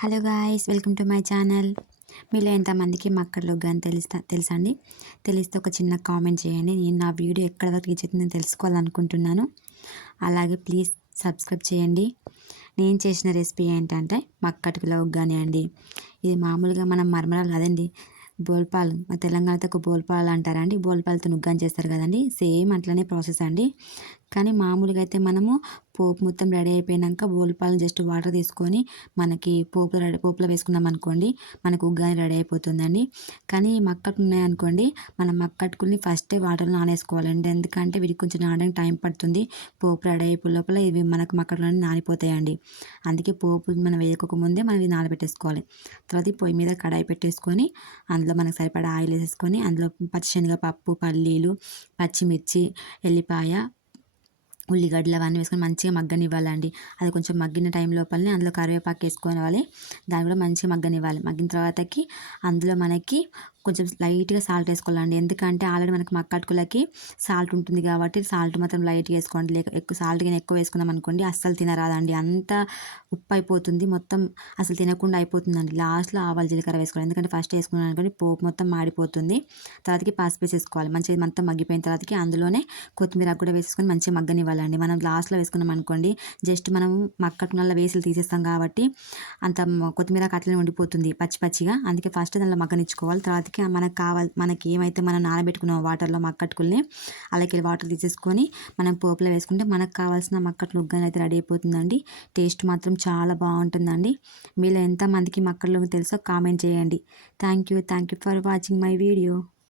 Hello guys welcome to my channel. మీలో ఎంతమందికి మక్కర్లో కానీ తెలుస్తా తెలుసా అండి తెలిస్తే ఒక చిన్న కామెంట్ చేయండి. నేను నా వీడియో ఎక్కడ వరకు రీచ్ అవుతుందని తెలుసుకోవాలనుకుంటున్నాను. అలాగే ప్లీజ్ సబ్స్క్రైబ్ చేయండి. నేను చేసిన రెసిపీ ఏంటంటే మక్కటికలో కానీ అండి. ఇది మామూలుగా మనం మరమరాలు కదండి. బోల్పాలు మా తెలంగాణతో ఒక బోల్పాలు అంటారండి. బోల్పాలతో నుగ్గాని చేస్తారు కదండి. సేమ్ అట్లనే ప్రాసెస్ అండి. కానీ మామూలుగా అయితే మనము పోపు మొత్తం రెడీ అయిపోయాక బోల్పాలను జస్ట్ వాటర్ తీసుకొని మనకి పోపులో రెడీ పోపులో వేసుకున్నాం అనుకోండి మనకు ఉగ్గాని రెడీ అయిపోతుందండి. కానీ మక్కట్లు ఉన్నాయనుకోండి మనం మక్కట్టుకుని ఫస్టే వాటర్లో నానేసుకోవాలండి ఎందుకంటే వీటికి కొంచెం నానడానికి టైం పడుతుంది. పోపు రెడీ అయిపోయే లోపల ఇవి మనకు మక్కట్లు నానిపోతాయండి. అందుకే పోపు మనం వేయక ముందే మనం ఇది నానబెట్టేసుకోవాలి. తర్వాత పొయ్యి మీద కడాయి పెట్టేసుకొని అందులో మనకు సరిపడా ఆయిల్ వేసేసుకొని అందులో పచ్చిశనగపప్పు పల్లీలు పచ్చిమిర్చి ఎల్లిపాయ ఉల్లిగడ్డలు అవన్నీ వేసుకొని మంచిగా మగ్గనివ్వాలండి. అది కొంచెం మగ్గిన టైం లోపలనే అందులో కరివేపాకు వేసుకోవాలి దాన్ని కూడా మంచిగా మగ్గనివ్వాలి. మగ్గిన తర్వాతకి అందులో మనకి కొంచెం లైట్గా సాల్ట్ వేసుకోవాలండి. ఎందుకంటే ఆల్రెడీ మనకి మక్కట్టుకులకి సాల్ట్ ఉంటుంది కాబట్టి సాల్ట్ మాత్రం లైట్గా వేసుకోండి. లేక ఎక్కువ సాల్ట్ కానీ ఎక్కువ వేసుకున్నాం అనుకోండి అస్సలు తినరాదండి. అంత ఉప్పు అయిపోతుంది మొత్తం అసలు తినకుండా అయిపోతుందండి. లాస్ట్లో ఆవాలు జీలకర్ర వేసుకోవాలి. ఎందుకంటే ఫస్ట్ వేసుకున్నాను అనుకోండి పోపు మొత్తం మాడిపోతుంది. తర్వాతకి పసుపు వేసేసుకోవాలి. మంచిగా మొత్తం మగ్గిపోయిన తర్వాతకి అందులోనే కొత్తిమీర కూడా వేసుకొని మంచిగా మగ్గనివ్వాలండి. మనం లాస్ట్లో వేసుకున్నాం అనుకోండి జస్ట్ మనం మక్కట్టునల్ల వేసులు తీసేస్తాం కాబట్టి అంత కొత్తిమీర అట్లనే ఉండిపోతుంది పచ్చి పచ్చిగా. అందుకే ఫస్ట్ దానిలో మగ్గనిచ్చుకోవాలి. తర్వాతకి మనకి కావాలి మనకి ఏమైతే మనం నానబెట్టుకున్న వాటర్లో మక్కట్టుకుల్ని అలాగే వాటర్ తీసేసుకొని మనం పోపులో వేసుకుంటే మనకు కావాల్సిన మక్కట్లు ఉగ్గాని అయితే రెడీ అయిపోతుందండి. టేస్ట్ మాత్రం చాలా బాగుంటుందండి. మీలో ఎంతమందికి మక్కలు తెలుసో కామెంట్ చేయండి. Thank you thank you for watching my video.